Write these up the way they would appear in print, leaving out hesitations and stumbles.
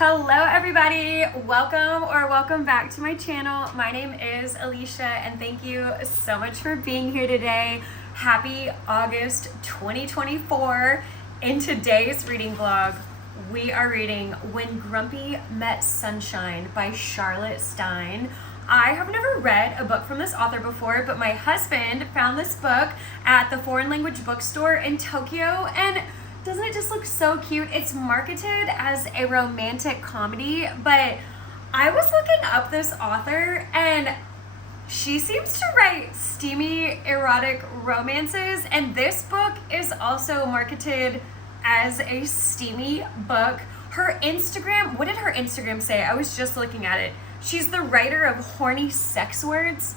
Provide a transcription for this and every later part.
Hello everybody, welcome back to my channel. My name is Alicia and thank you so much for being here today. Happy August 2024. In today's reading vlog, we are reading When Grumpy Met Sunshine by Charlotte Stein. I have never read a book from this author before, but my husband found this book at the foreign language bookstore in Tokyo, and doesn't it just look so cute? It's marketed as a romantic comedy, but I was looking up this author and she seems to write steamy erotic romances, and this book is also marketed as a steamy book. Her Instagram, what did her Instagram say? I was just looking at it. She's the writer of Horny Sex Words.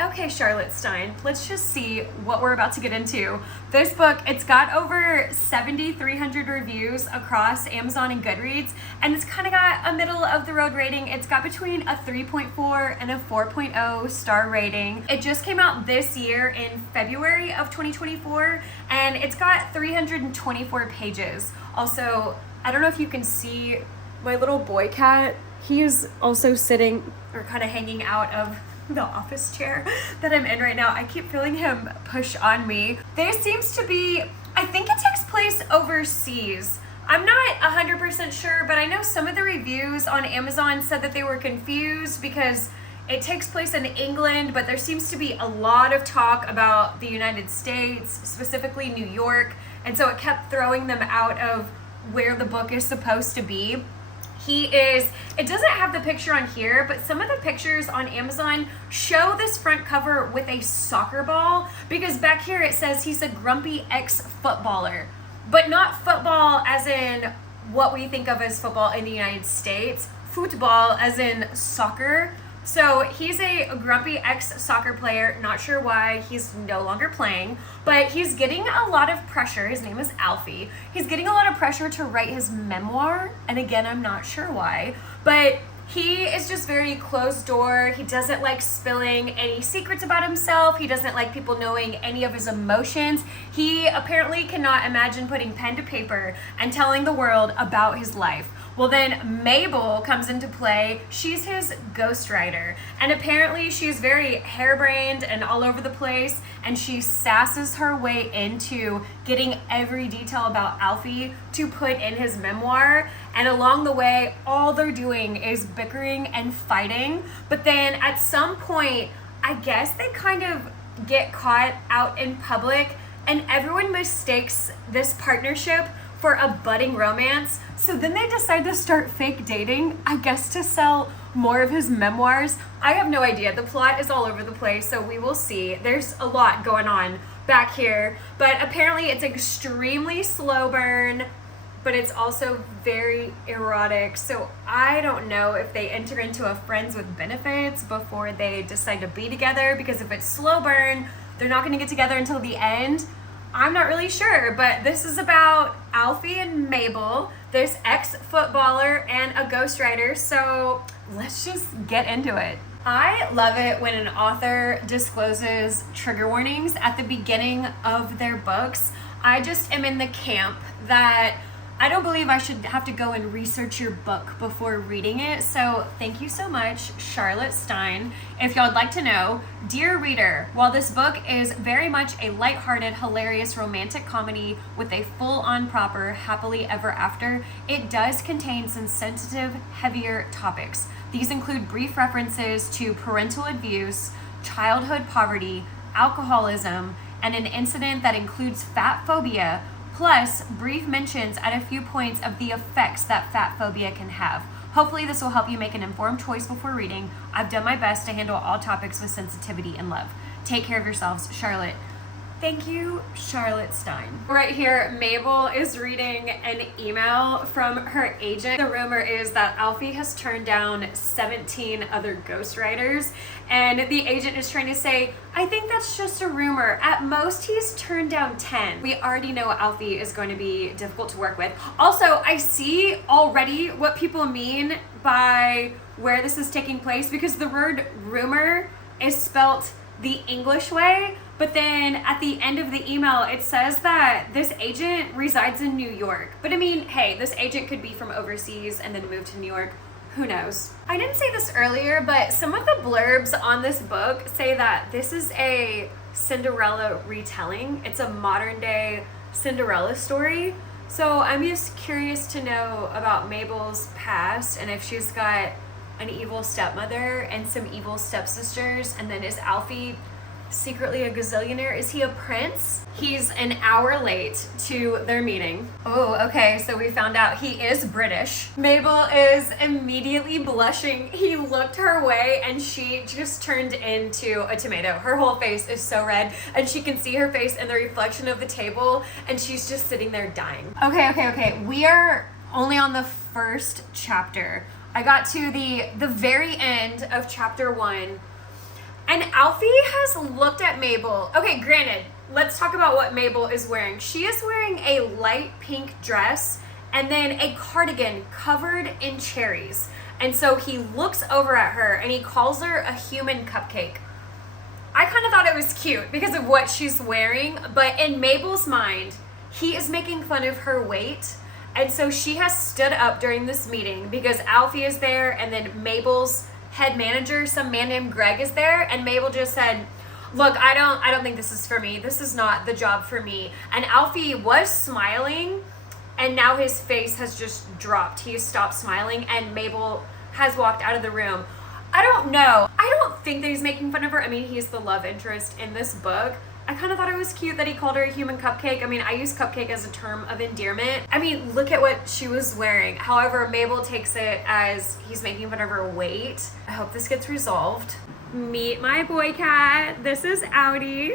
Okay, Charlotte Stein, let's just see what we're about to get into. This book, it's got over 7,300 reviews across Amazon and Goodreads, and it's kind of got a middle of the road rating. It's got between a 3.4 and a 4.0 star rating. It just came out this year in February of 2024, and it's got 324 pages. Also, I don't know if you can see my little boy cat. He is also sitting or kind of hanging out of the office chair that I'm in right now. I keep feeling him push on me. This seems to be, I think it takes place overseas. I'm not 100% sure, but I know some of the reviews on Amazon said that they were confused because it takes place in England, but there seems to be a lot of talk about the United States, specifically New York, and so it kept throwing them out of where the book is supposed to be. It doesn't have the picture on here, but some of the pictures on Amazon show this front cover with a soccer ball, because back here it says he's a grumpy ex-footballer, but not football as in what we think of as football in the United States, football as in soccer. So he's a grumpy ex-soccer player, not sure why he's no longer playing, but he's getting a lot of pressure. His name is Alfie. He's getting a lot of pressure to write his memoir, and again, I'm not sure why, but he is just very closed door. He doesn't like spilling any secrets about himself. He doesn't like people knowing any of his emotions. He apparently cannot imagine putting pen to paper and telling the world about his life. Well, then Mabel comes into play. She's his ghostwriter, and apparently she's very harebrained and all over the place, and she sasses her way into getting every detail about Alfie to put in his memoir, and along the way, all they're doing is bickering and fighting. But then at some point, I guess they kind of get caught out in public, and everyone mistakes this partnership for a budding romance. So then they decide to start fake dating, I guess to sell more of his memoirs. I have no idea. The plot is all over the place, so we will see. There's a lot going on back here, but apparently it's extremely slow burn, but it's also very erotic. So I don't know if they enter into a friends with benefits before they decide to be together, because if it's slow burn, they're not gonna get together until the end. I'm not really sure, but this is about Alfie and Mabel, this ex-footballer and a ghostwriter, so let's just get into it. I love it when an author discloses trigger warnings at the beginning of their books. I just am in the camp that I don't believe I should have to go and research your book before reading it, so thank you so much, Charlotte Stein. If y'all would like to know, dear reader, while this book is very much a lighthearted, hilarious romantic comedy with a full-on proper happily ever after, it does contain some sensitive, heavier topics. These include brief references to parental abuse, childhood poverty, alcoholism, and an incident that includes fat phobia, plus brief mentions at a few points of the effects that fat phobia can have. Hopefully this will help you make an informed choice before reading. I've done my best to handle all topics with sensitivity and love. Take care of yourselves, Charlotte. Thank you, Charlotte Stein. Right here, Mabel is reading an email from her agent. The rumor is that Alfie has turned down 17 other ghostwriters, and the agent is trying to say, I think that's just a rumor. At most, he's turned down 10. We already know Alfie is going to be difficult to work with. Also, I see already what people mean by where this is taking place, because the word rumor is spelt the English way, but then at the end of the email, it says that this agent resides in New York. But I mean, hey, this agent could be from overseas and then move to New York. Who knows? I didn't say this earlier, but some of the blurbs on this book say that this is a Cinderella retelling. It's a modern day Cinderella story. So I'm just curious to know about Mabel's past and if she's got an evil stepmother and some evil stepsisters, and then is Alfie secretly a gazillionaire? Is he a prince? He's an hour late to their meeting. Oh, okay, so we found out he is British. Mabel is immediately blushing. He looked her way and she just turned into a tomato. Her whole face is so red and she can see her face in the reflection of the table and she's just sitting there dying. Okay. We are only on the first chapter. I got to the very end of chapter 1. And Alfie has looked at Mabel. Okay, granted, let's talk about what Mabel is wearing. She is wearing a light pink dress and then a cardigan covered in cherries. And so he looks over at her and he calls her a human cupcake. I kind of thought it was cute because of what she's wearing, but in Mabel's mind, he is making fun of her weight. And so she has stood up during this meeting because Alfie is there and then Mabel's head manager, some man named Greg, is there, and Mabel just said, look, I don't think this is for me. This is not the job for me. And Alfie was smiling and now his face has just dropped. He stopped smiling and Mabel has walked out of the room. I don't know. I don't think that he's making fun of her. I mean, he's the love interest in this book. I kind of thought it was cute that he called her a human cupcake. I mean, I use cupcake as a term of endearment. I mean, look at what she was wearing. However, Mabel takes it as he's making fun of her weight. I hope this gets resolved. Meet my boy cat. This is Audi.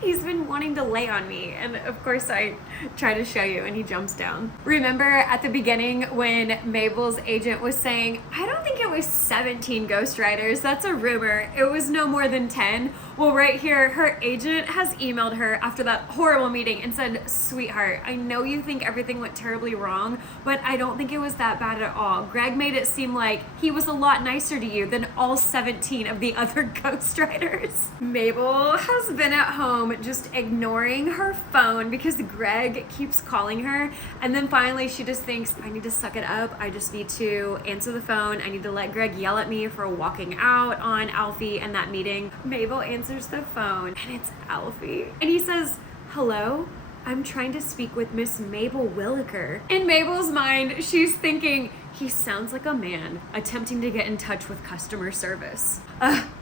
He's been wanting to lay on me, and of course I try to show you and he jumps down. Remember at the beginning when Mabel's agent was saying, I don't think it was 17 ghostwriters, that's a rumor, it was no more than 10. Well, right here, her agent has emailed her after that horrible meeting and said, sweetheart, I know you think everything went terribly wrong, but I don't think it was that bad at all. Greg made it seem like he was a lot nicer to you than all 17 of the other ghostwriters. Mabel has been at home just ignoring her phone because Greg keeps calling her, and then finally she just thinks, I need to suck it up. I just need to answer the phone. I need to let Greg yell at me for walking out on Alfie and that meeting. Mabel answers the phone and it's Alfie, and he says, hello, I'm trying to speak with Miss Mabel Williker. In Mabel's mind, she's thinking, he sounds like a man attempting to get in touch with customer service.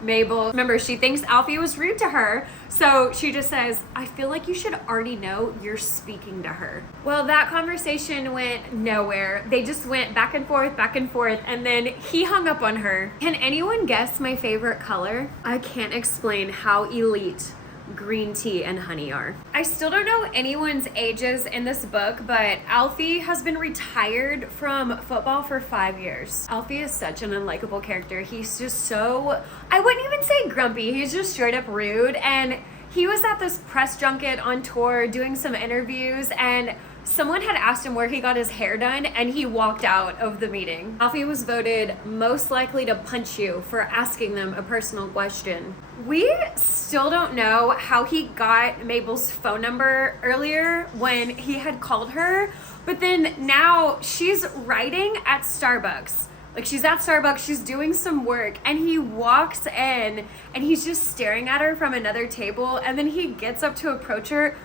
Mabel, remember, she thinks Alfie was rude to her, so she just says, I feel like you should already know you're speaking to her. Well, that conversation went nowhere. They just went back and forth, and then he hung up on her. Can anyone guess my favorite color? I can't explain how elite green tea and honey are. I still don't know anyone's ages in this book, but Alfie has been retired from football for 5 years. Alfie is such an unlikable character. He's just so, I wouldn't even say grumpy, he's just straight up rude. And he was at this press junket on tour doing some interviews, and someone had asked him where he got his hair done, and he walked out of the meeting. Alfie was voted most likely to punch you for asking them a personal question. We still don't know how he got Mabel's phone number earlier when he had called her, but then now she's writing at Starbucks. Like, she's at Starbucks, she's doing some work, and he walks in and he's just staring at her from another table, and then he gets up to approach her.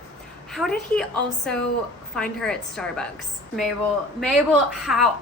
How did he also find her at Starbucks? Mabel, how?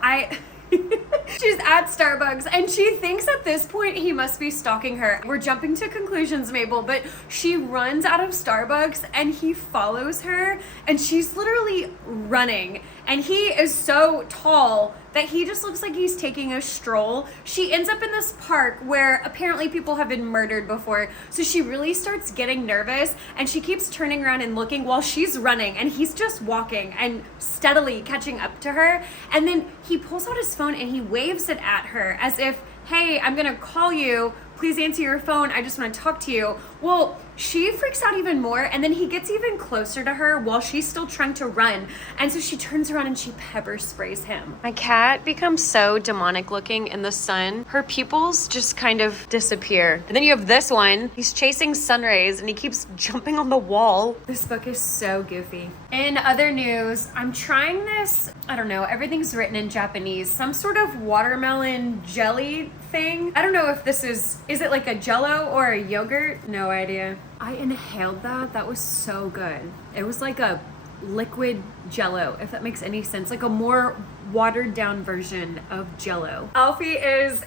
She's at Starbucks and she thinks at this point he must be stalking her. We're jumping to conclusions, Mabel, but she runs out of Starbucks and he follows her, and she's literally running, and he is so tall that he just looks like he's taking a stroll. She ends up in this park where apparently people have been murdered before, so she really starts getting nervous and she keeps turning around and looking while she's running, and he's just walking and steadily catching up to her. And then he pulls out his phone and he waves it at her as if, hey, I'm gonna call you, please answer your phone, I just want to talk to you. Well, she freaks out even more, and then he gets even closer to her while she's still trying to run. And so she turns around and she pepper sprays him. My cat becomes so demonic looking in the sun. Her pupils just kind of disappear. And then you have this one. He's chasing sun rays and he keeps jumping on the wall. This book is so goofy. In other news, I'm trying this, I don't know, everything's written in Japanese, some sort of watermelon jelly thing. I don't know if this is it like a jello or a yogurt? No idea. I inhaled that. That was so good. It was like a liquid jello, if that makes any sense, like a more watered down version of jello. Alfie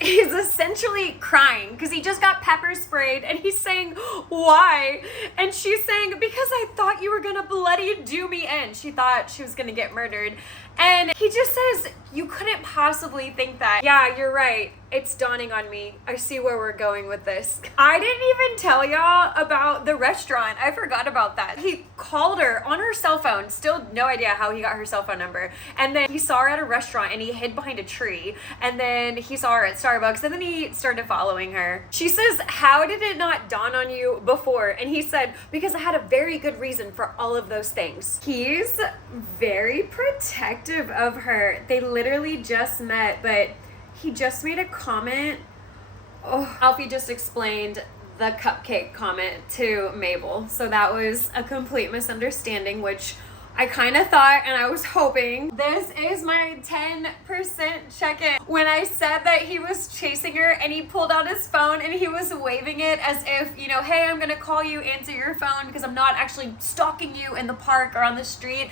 he's essentially crying because he just got pepper sprayed, and he's saying, why? And she's saying, because I thought you were gonna bloody do me in. She thought she was gonna get murdered. And he just says, you couldn't possibly think that. Yeah, you're right. It's dawning on me. I see where we're going with this. I didn't even tell y'all about the restaurant. I forgot about that. He called her on her cell phone. Still no idea how he got her cell phone number. And then he saw her at a restaurant and he hid behind a tree. And then he saw her at Starbucks and then he started following her. She says, how did it not dawn on you before? And he said, because I had a very good reason for all of those things. He's very protective of her. They literally just met, but he just made a comment. Oh, Alfie just explained the cupcake comment to Mabel. So that was a complete misunderstanding, which I kind of thought and I was hoping. This is my 10% check-in. When I said that he was chasing her and he pulled out his phone and he was waving it as if, you know, hey, I'm gonna call you, answer your phone because I'm not actually stalking you in the park or on the street.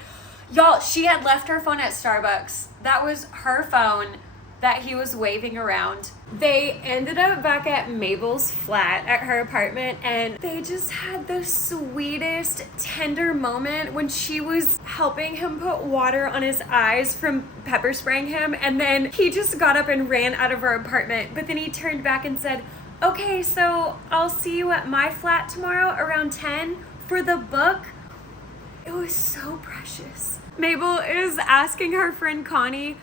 Y'all, she had left her phone at Starbucks. That was her phone that he was waving around. They ended up back at Mabel's flat at her apartment, and they just had the sweetest, tender moment when she was helping him put water on his eyes from pepper spraying him, and then he just got up and ran out of her apartment. But then he turned back and said, okay, so I'll see you at my flat tomorrow around 10 for the book. It was so precious. Mabel is asking her friend Connie,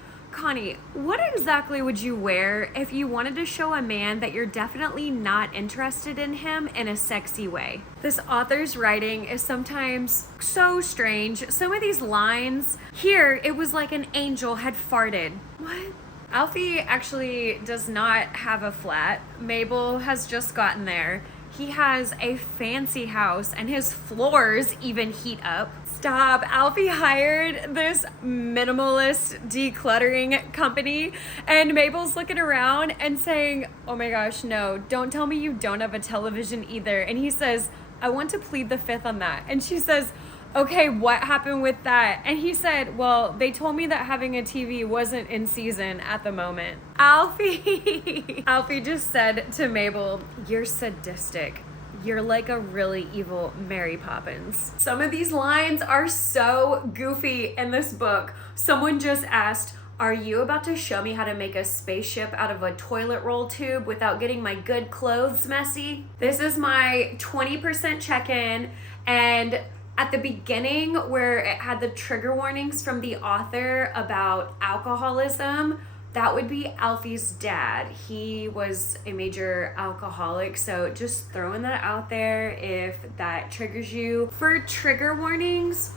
what exactly would you wear if you wanted to show a man that you're definitely not interested in him in a sexy way? This author's writing is sometimes so strange. Some of these lines here, it was like an angel had farted. What? Alfie actually does not have a flat. Mabel has just gotten there. He has a fancy house and his floors even heat up. Stop. Alfie hired this minimalist decluttering company and Mabel's looking around and saying, oh my gosh, no, don't tell me you don't have a television either. And he says, I want to plead the fifth on that. And she says, okay, what happened with that? And he said, well, they told me that having a TV wasn't in season at the moment. Alfie just said to Mabel, you're sadistic. You're like a really evil Mary Poppins. Some of these lines are so goofy in this book. Someone just asked, are you about to show me how to make a spaceship out of a toilet roll tube without getting my good clothes messy? This is my 20% check-in, and at the beginning where it had the trigger warnings from the author about alcoholism, that would be Alfie's dad. He was a major alcoholic, so just throwing that out there if that triggers you. For trigger warnings,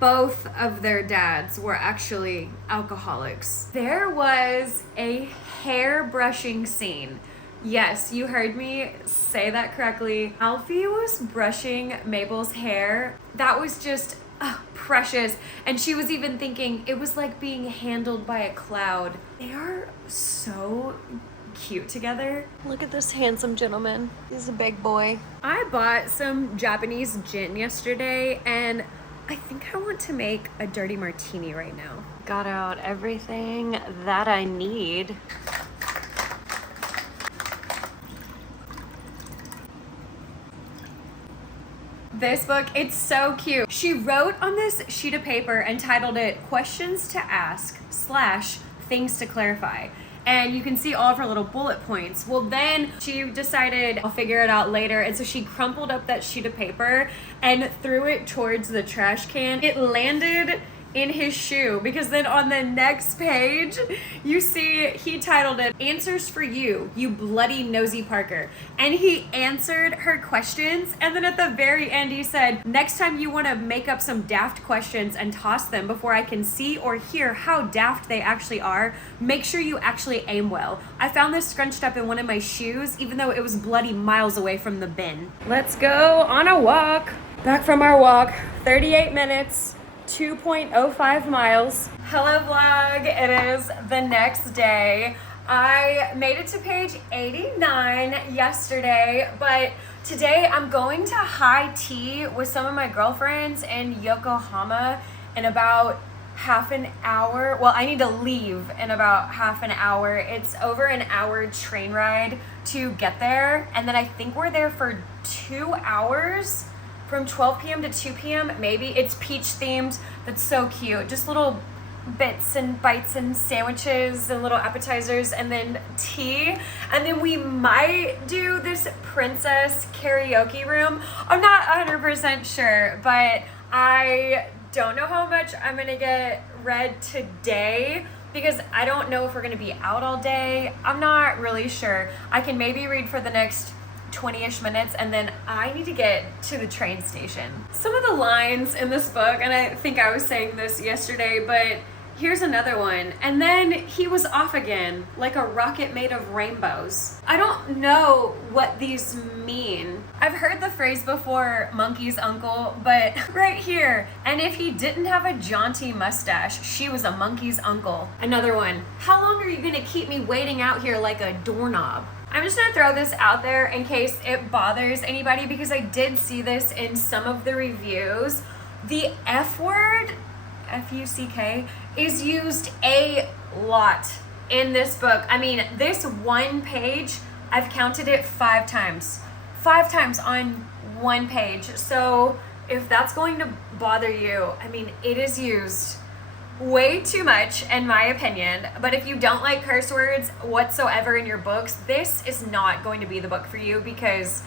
both of their dads were actually alcoholics. There was a hair brushing scene. Yes, you heard me say that correctly. Alfie was brushing Mabel's hair. That was just precious. And she was even thinking it was like being handled by a cloud. They are so cute together. Look at this handsome gentleman. He's a big boy. I bought some Japanese gin yesterday and I think I want to make a dirty martini right now. Got out everything that I need. This book, it's so cute. She wrote on this sheet of paper and titled it Questions to Ask / Things to Clarify. And you can see all of her little bullet points. Well, then she decided I'll figure it out later. And so she crumpled up that sheet of paper and threw it towards the trash can. It landed in his shoe, because then on the next page you see he titled it "Answers for You, You Bloody Nosy Parker," and he answered her questions, and then at the very end he said, "Next time you want to make up some daft questions and toss them before I can see or hear how daft they actually are, make sure you actually aim well. I found this scrunched up in one of my shoes even though it was bloody miles away from the bin." Let's go on a walk. Back from our walk, 38 minutes, 2.05 miles. Hello vlog, it is the next day. I made it to page 89 yesterday, but today I'm going to high tea with some of my girlfriends in Yokohama in about half an hour. Well, I need to leave in about half an hour. It's over an hour train ride to get there, and then I think we're there for 2 hours. From 12 p.m. to 2 p.m. maybe. It's peach themed. That's so cute. Just little bits and bites and sandwiches and little appetizers and then tea. And then we might do this princess karaoke room. I'm not 100% sure, but I don't know how much I'm gonna get read today because I don't know if we're gonna be out all day. I'm not really sure. I can maybe read for the next 20-ish minutes, and then I need to get to the train station. Some of the lines in this book, and I think I was saying this yesterday, but here's another one. "And then he was off again, like a rocket made of rainbows." I don't know what these mean. I've heard the phrase before, monkey's uncle, but right here, "And if he didn't have a jaunty mustache, she was a monkey's uncle." Another one, "How long are you gonna keep me waiting out here like a doorknob?" I'm just gonna throw this out there in case it bothers anybody because I did see this in some of the reviews. The F word, F-U-C-K, is used a lot in this book. I mean, this one page, I've counted it 5 times. 5 times on one page. So if that's going to bother you, I mean, it is used way too much in my opinion, but if you don't like curse words whatsoever in your books, this is not going to be the book for you because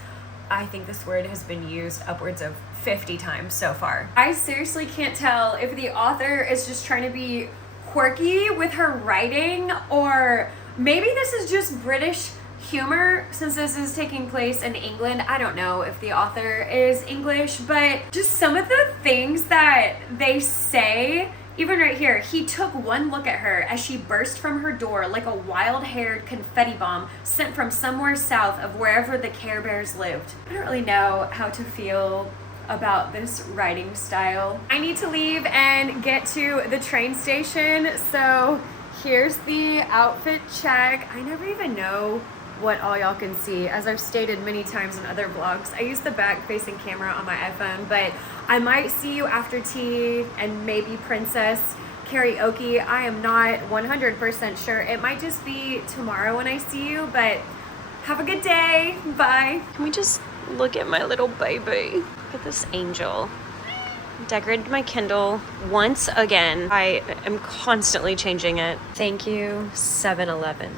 I think this word has been used upwards of 50 times so far. I seriously can't tell if the author is just trying to be quirky with her writing, or maybe this is just British humor since this is taking place in England. I don't know if the author is English, but just some of the things that they say. Even right here, "He took one look at her as she burst from her door like a wild-haired confetti bomb sent from somewhere south of wherever the Care Bears lived." I don't really know how to feel about this writing style. I need to leave and get to the train station, so here's the outfit check. I never even know what all y'all can see. As I've stated many times in other vlogs, I use the back-facing camera on my iPhone, but I might see you after tea and maybe princess karaoke. I am not 100% sure. It might just be tomorrow when I see you, but have a good day. Bye. Can we just look at my little baby? Look at this angel. Decorated my Kindle once again. I am constantly changing it. Thank you, 7-Eleven.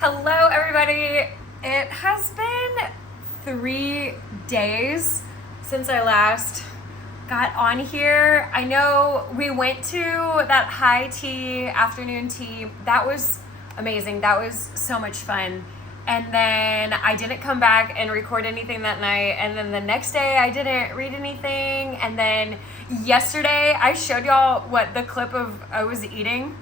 Hello everybody. It has been 3 days since I last got on here. I know we went to that high tea, afternoon tea. That was amazing. That was so much fun. And then I didn't come back and record anything that night. And then the next day I didn't read anything. And then yesterday I showed y'all what the clip of I was eating.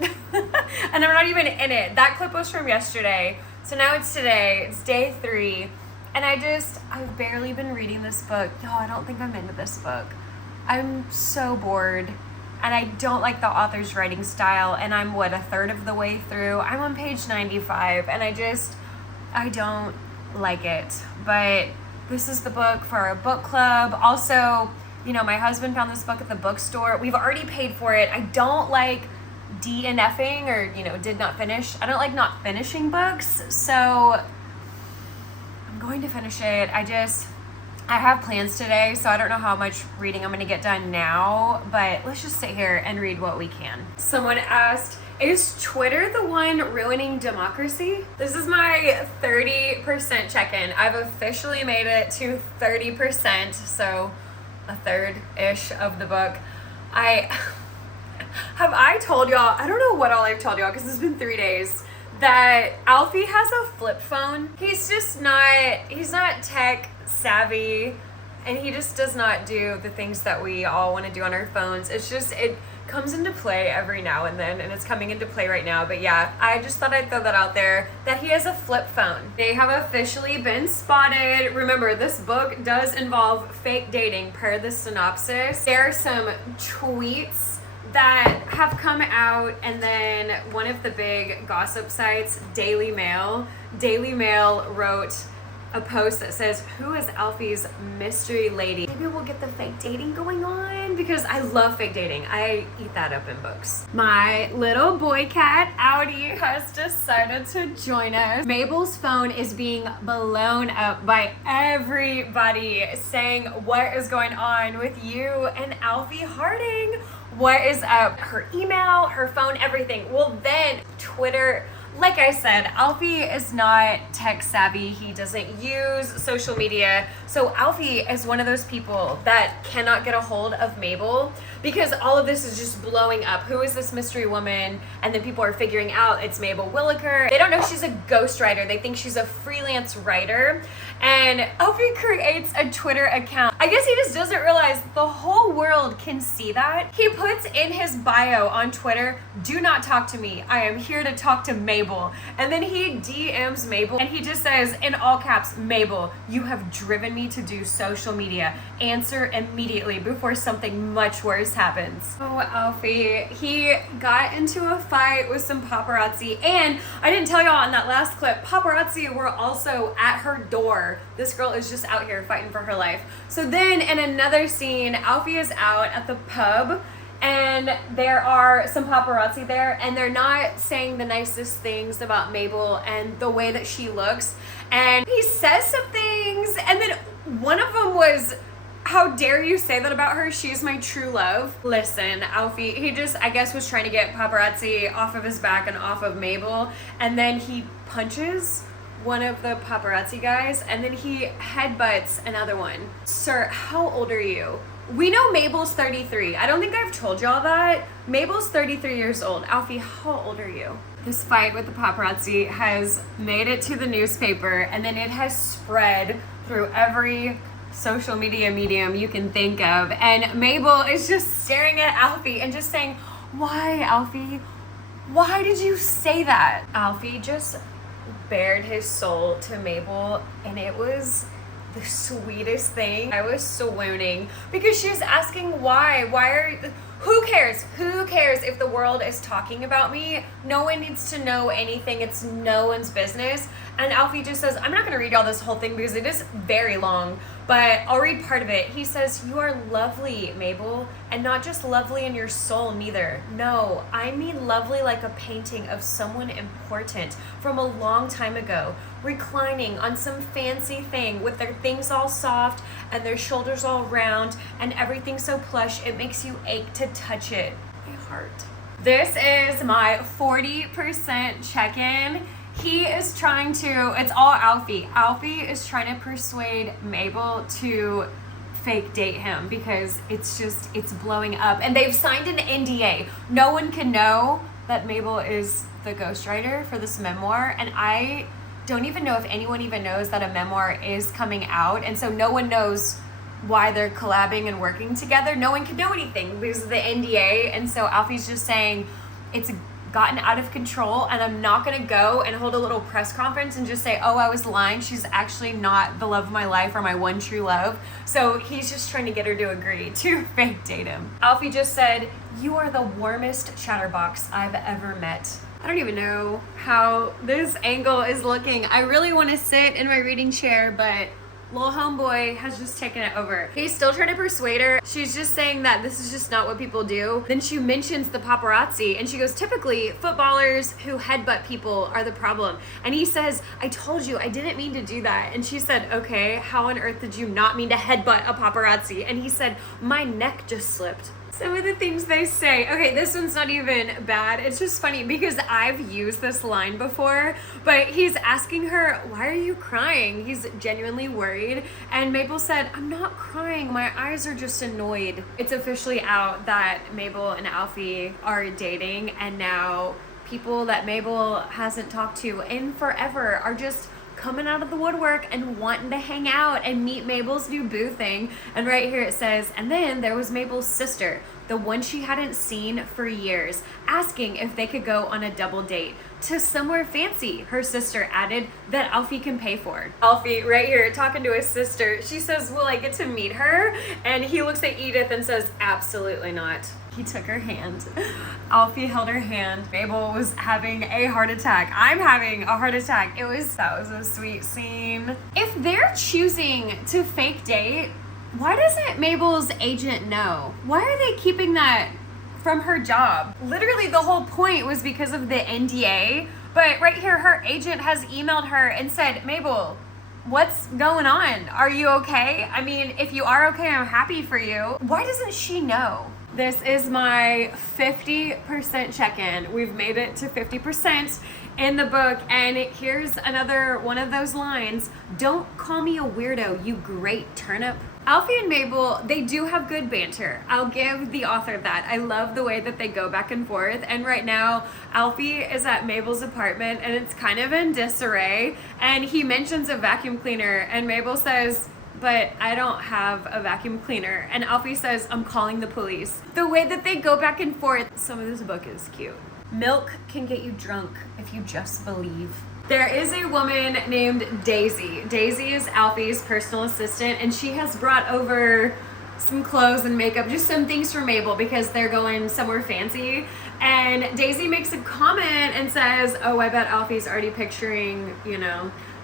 And I'm not even in it. That clip was from yesterday. So now it's today. It's day 3. And I've barely been reading this book. Y'all, I don't think I'm into this book. I'm so bored. And I don't like the author's writing style. And I'm, a third of the way through. I'm on page 95. And I don't like it. But this is the book for our book club. Also, my husband found this book at the bookstore. We've already paid for it. I don't like DNFing or, did not finish. I don't like not finishing books. So I'm going to finish it. I have plans today, so I don't know how much reading I'm going to get done now, but let's just sit here and read what we can. Someone asked, is Twitter the one ruining democracy? This is my 30% check-in. I've officially made it to 30%, so a third-ish of the book. Have I told y'all, I don't know what all I've told y'all because it's been 3 days, that Alfie has a flip phone. He's not tech savvy, and he just does not do the things that we all want to do on our phones. It comes into play every now and then, and it's coming into play right now. But yeah, I just thought I'd throw that out there, that he has a flip phone. They have officially been spotted. Remember, this book does involve fake dating per the synopsis. There are some tweets that have come out, and then one of the big gossip sites, Daily Mail wrote a post that says, "Who is Alfie's mystery lady?" Maybe we'll get the fake dating going on, because I love fake dating. I eat that up in books. My little boy cat, Audi, has decided to join us. Mabel's phone is being blown up by everybody saying, what is going on with you and Alfie Harding? What is up? Her email, her phone, everything. Well, then Twitter. Like I said, Alfie is not tech savvy. He doesn't use social media. So Alfie is one of those people that cannot get a hold of Mabel, because all of this is just blowing up. Who is this mystery woman? And then people are figuring out it's Mabel Williker. They don't know she's a ghostwriter. They think she's a freelance writer. And Alfie creates a Twitter account. I guess he just doesn't realize the whole world can see that. He puts in his bio on Twitter, "Do not talk to me. I am here to talk to Mabel." And then he DMs Mabel, and he just says in all caps, "Mabel, you have driven me to do social media. Answer immediately before something much worse happens." Oh, Alfie. He got into a fight with some paparazzi, and I didn't tell y'all in that last clip, paparazzi were also at her door. This girl is just out here fighting for her life. So then in another scene, Alfie is out at the pub, and there are some paparazzi there, and they're not saying the nicest things about Mabel and the way that she looks. And he says some things, and then one of them was, "How dare you say that about her? She's my true love." Listen, Alfie, he just, I guess, was trying to get paparazzi off of his back and off of Mabel, and then he punches one of the paparazzi guys, and then he headbutts another one. Sir, how old are you? We know Mabel's 33. I don't think I've told y'all that. Mabel's 33 years old. Alfie, how old are you? This fight with the paparazzi has made it to the newspaper, and then it has spread through every social media medium you can think of. And Mabel is just staring at Alfie and just saying, "Why, Alfie? Why did you say that?" Alfie just bared his soul to Mabel, and it was the sweetest thing. I was swooning, because she's asking why who cares if the world is talking about me? No one needs to know anything. It's no one's business. And Alfie just says, I'm not going to read all this whole thing because it is very long, but I'll read part of it. He says, "You are lovely, Mabel, and not just lovely in your soul neither. No, I mean lovely like a painting of someone important from a long time ago, reclining on some fancy thing with their things all soft and their shoulders all round and everything so plush it makes you ache to touch it." My heart. This is my 40% check-in. He is trying to, it's all Alfie. Alfie is trying to persuade Mabel to fake date him, because it's blowing up. And they've signed an NDA. No one can know that Mabel is the ghostwriter for this memoir. And I don't even know if anyone even knows that a memoir is coming out. And so no one knows why they're collabing and working together. No one can know anything because of the NDA. And so Alfie's just saying, it's gotten out of control, and I'm not gonna go and hold a little press conference and just say, "Oh, I was lying. She's actually not the love of my life or my one true love." So he's just trying to get her to agree to fake date him. Alfie just said, "You are the warmest chatterbox I've ever met." I don't even know how this angle is looking. I really want to sit in my reading chair, but little homeboy has just taken it over. He's still trying to persuade her. She's just saying that this is just not what people do. Then she mentions the paparazzi, and she goes, "Typically, footballers who headbutt people are the problem." And he says, "I told you, I didn't mean to do that." And she said, "Okay, how on earth did you not mean to headbutt a paparazzi?" And he said, "My neck just slipped." Some of the things they say. Okay, this one's not even bad. It's just funny because I've used this line before, but he's asking her, why are you crying? He's genuinely worried. And Mabel said, I'm not crying. My eyes are just annoyed. It's officially out that Mabel and Alfie are dating, and now people that Mabel hasn't talked to in forever are just coming out of the woodwork and wanting to hang out and meet Mabel's new boo thing. And right here it says, and then there was Mabel's sister, the one she hadn't seen for years, asking if they could go on a double date to somewhere fancy. Her sister added that Alfie can pay for. Alfie right here talking to his sister. She says, will I get to meet her? And he looks at Edith and says, absolutely not. He took her hand. Alfie held her hand. Mabel was having a heart attack. I'm having a heart attack. That was a sweet scene. If they're choosing to fake date, why doesn't Mabel's agent know? Why are they keeping that from her job? Literally the whole point was because of the NDA, but right here her agent has emailed her and said, Mabel, what's going on? Are you okay? I mean, if you are okay, I'm happy for you. Why doesn't she know? This is my 50% check-in. We've made it to 50% in the book, and here's another one of those lines. Don't call me a weirdo, you great turnip. Alfie and Mabel, they do have good banter. I'll give the author that. I love the way that they go back and forth. And right now, Alfie is at Mabel's apartment, and it's kind of in disarray. And he mentions a vacuum cleaner, and Mabel says, but I don't have a vacuum cleaner. And Alfie says, I'm calling the police. The way that they go back and forth, some of this book is cute. Milk can get you drunk if you just believe. There is a woman named Daisy. Daisy is Alfie's personal assistant, and she has brought over some clothes and makeup, just some things for Mabel because they're going somewhere fancy. And Daisy makes a comment and says, oh, I bet Alfie's already picturing,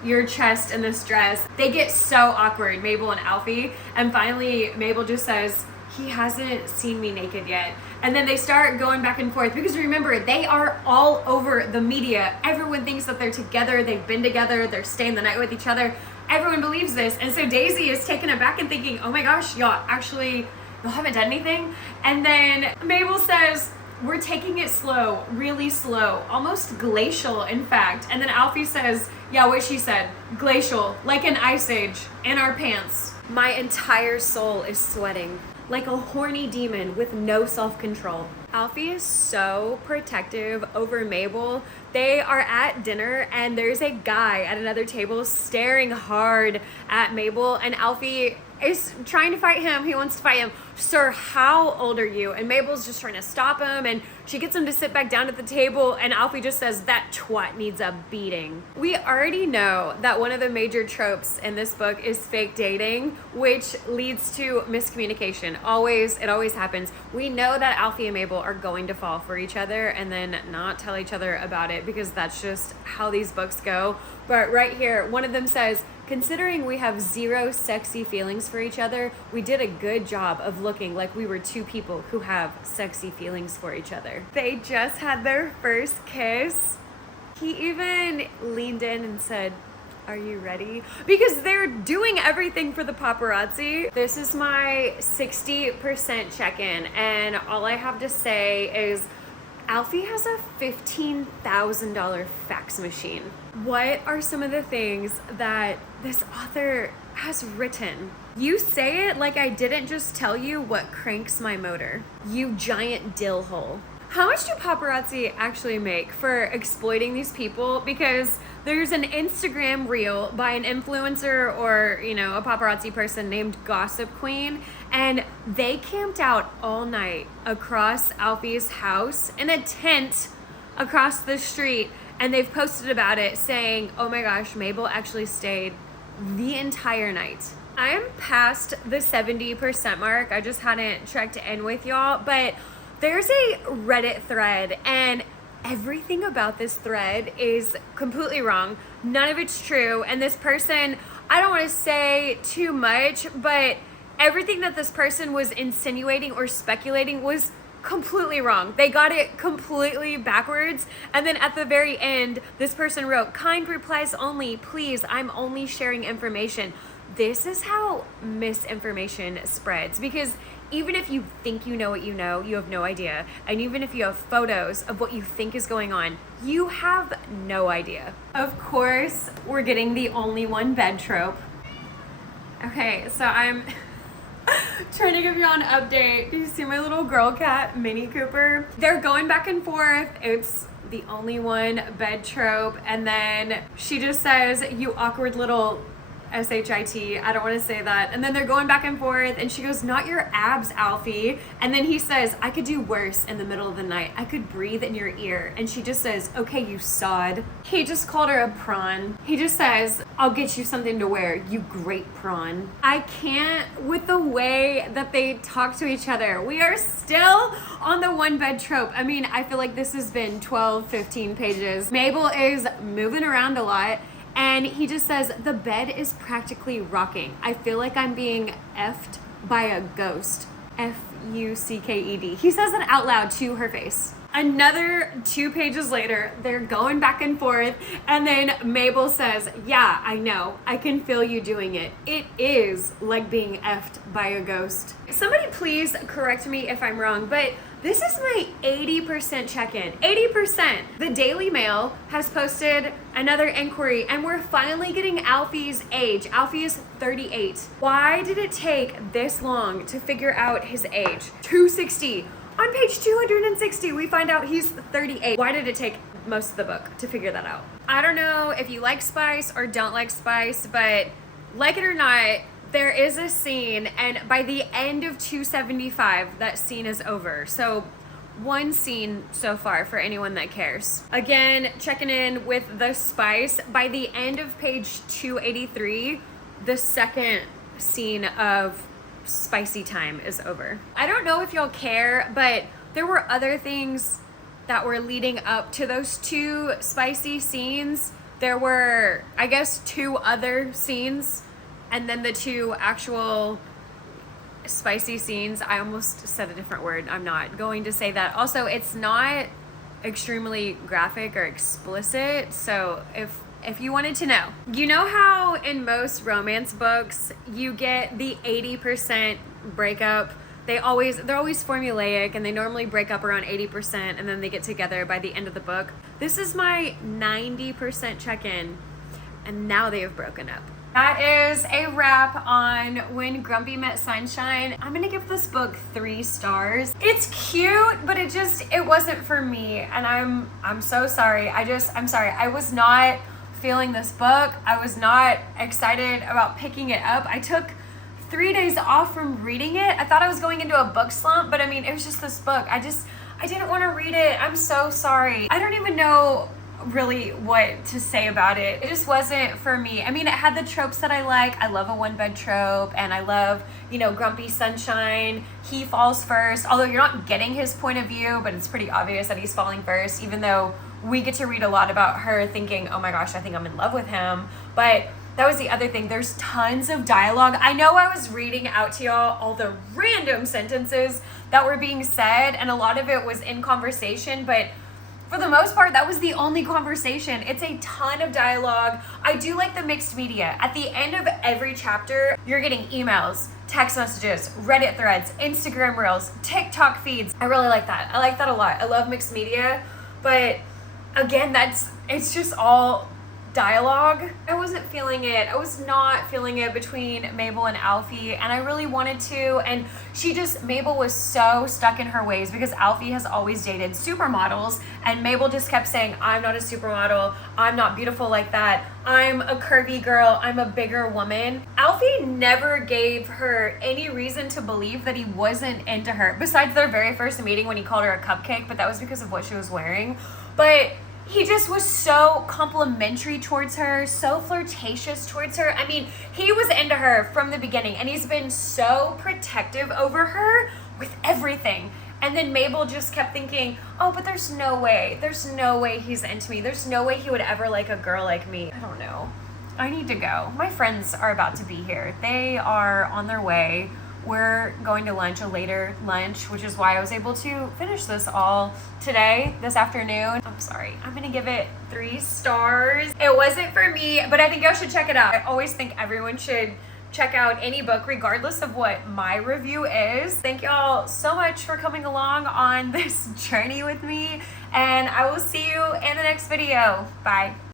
your chest in this dress. They get so awkward, Mabel and Alfie, and finally Mabel just says, he hasn't seen me naked yet. And then they start going back and forth because remember, they are all over the media. Everyone thinks that they're together, they've been together, they're staying the night with each other. Everyone believes this. And so Daisy is taken aback and thinking, oh my gosh, y'all haven't done anything? And then Mabel says, we're taking it slow, really slow, almost glacial, in fact. And then Alfie says, yeah, what she said, glacial, like an ice age, in our pants. My entire soul is sweating, like a horny demon with no self-control. Alfie is so protective over Mabel. They are at dinner and there's a guy at another table staring hard at Mabel, and Alfie is trying to fight him. He wants to fight him. Sir, how old are you? And Mabel's just trying to stop him, and she gets him to sit back down at the table, and Alfie just says, that twat needs a beating. We already know that one of the major tropes in this book is fake dating, which leads to miscommunication. It always happens. We know that Alfie and Mabel are going to fall for each other and then not tell each other about it because that's just how these books go. But right here, one of them says, considering we have zero sexy feelings for each other, we did a good job of looking like we were two people who have sexy feelings for each other. They just had their first kiss. He even leaned in and said, are you ready? Because they're doing everything for the paparazzi. This is my 60% check-in, and all I have to say is Alfie has a $15,000 fax machine. What are some of the things that this author has written? You say it like I didn't just tell you what cranks my motor. You giant dill hole. How much do paparazzi actually make for exploiting these people? Because there's an Instagram reel by an influencer or, a paparazzi person named Gossip Queen, and they camped out all night across Alfie's house in a tent across the street, and they've posted about it saying, oh my gosh, Mabel actually stayed the entire night. I'm past the 70% mark. I just hadn't checked in with y'all, but there's a Reddit thread, and everything about this thread is completely wrong. None of it's true. And this person, I don't want to say too much, but everything that this person was insinuating or speculating was completely wrong. They got it completely backwards. And then at the very end, this person wrote, kind replies only, please, I'm only sharing information. This is how misinformation spreads, because even if you think you know what you know, you have no idea. And even if you have photos of what you think is going on, you have no idea. Of course, we're getting the only one bed trope. Okay, so I'm trying to give you an update. Do you see my little girl cat, Mini Cooper? They're going back and forth. It's the only one bed trope. And then she just says, "You awkward little SHIT. I don't want to say that." And then they're going back and forth and she goes, "Not your abs, Alfie." And then he says, "I could do worse in the middle of the night. I could breathe in your ear." And she just says, "Okay, you sod." He just called her a prawn. He just says, "I'll get you something to wear, you great prawn." I can't with the way that they talk to each other. We are still on the one bed trope. I mean, I feel like this has been 12, 15 pages. Mabel is moving around a lot. And he just says, "The bed is practically rocking. I feel like I'm being effed by a ghost." F-U-C-K-E-D. He says it out loud to her face. Another 2 pages later, they're going back and forth. And then Mabel says, "Yeah, I know. I can feel you doing it. It is like being effed by a ghost." Somebody please correct me if I'm wrong, but this is my 80% check-in. 80%. The Daily Mail has posted another inquiry and we're finally getting Alfie's age. Alfie is 38. Why did it take this long to figure out his age? 260. On page 260, we find out he's 38. Why did it take most of the book to figure that out? I don't know if you like spice or don't like spice, but like it or not, there is a scene, and by the end of 275, that scene is over. So one scene so far for anyone that cares. Again, checking in with the spice. By the end of page 283, the second scene of spicy time is over. I don't know if y'all care, but there were other things that were leading up to those 2 spicy scenes. There were, I guess, 2 other scenes. And then the 2 actual spicy scenes. I almost said a different word. I'm not going to say that. Also, it's not extremely graphic or explicit. So if you wanted to know, you know how in most romance books you get the 80% breakup. They're always formulaic and they normally break up around 80% and then they get together by the end of the book. This is my 90% check-in and now they have broken up. That is a wrap on When Grumpy Met Sunshine. I'm gonna give this book 3 stars. It's cute, but it wasn't for me. And I'm so sorry. I'm sorry. I was not feeling this book. I was not excited about picking it up. I took 3 days off from reading it. I thought I was going into a book slump, but I mean, it was just this book. I didn't want to read it. I'm so sorry. I don't even know really what to say about it. It just wasn't for me. I mean, it had the tropes that I like. I love a one bed trope and I love, Grumpy Sunshine. He falls first, although you're not getting his point of view, but it's pretty obvious that he's falling first, even though we get to read a lot about her thinking, "Oh my gosh, I think I'm in love with him." But that was the other thing. There's tons of dialogue. I know I was reading out to y'all all the random sentences that were being said, and a lot of it was in conversation, but for the most part, that was the only conversation. It's a ton of dialogue. I do like the mixed media. At the end of every chapter, you're getting emails, text messages, Reddit threads, Instagram reels, TikTok feeds. I really like that. I like that a lot. I love mixed media, but again, it's just all dialogue. I wasn't feeling it. I was not feeling it between Mabel and Alfie, and I really wanted to, and Mabel was so stuck in her ways because Alfie has always dated supermodels, and Mabel just kept saying, "I'm not a supermodel. I'm not beautiful like that. I'm a curvy girl. I'm a bigger woman." Alfie never gave her any reason to believe that he wasn't into her, besides their very first meeting when he called her a cupcake, but that was because of what she was wearing. But he just was so complimentary towards her, so flirtatious towards her. I mean, he was into her from the beginning, and he's been so protective over her with everything. And then Mabel just kept thinking, "Oh, but there's no way he's into me. There's no way he would ever like a girl like me." I don't know. I need to go. My friends are about to be here. They are on their way. We're going to lunch, a later lunch, which is why I was able to finish this all this afternoon. I'm sorry. I'm gonna give it 3 stars. It wasn't for me, but I think y'all should check it out. I always think everyone should check out any book regardless of what my review is. Thank y'all so much for coming along on this journey with me, and I will see you in the next video. Bye.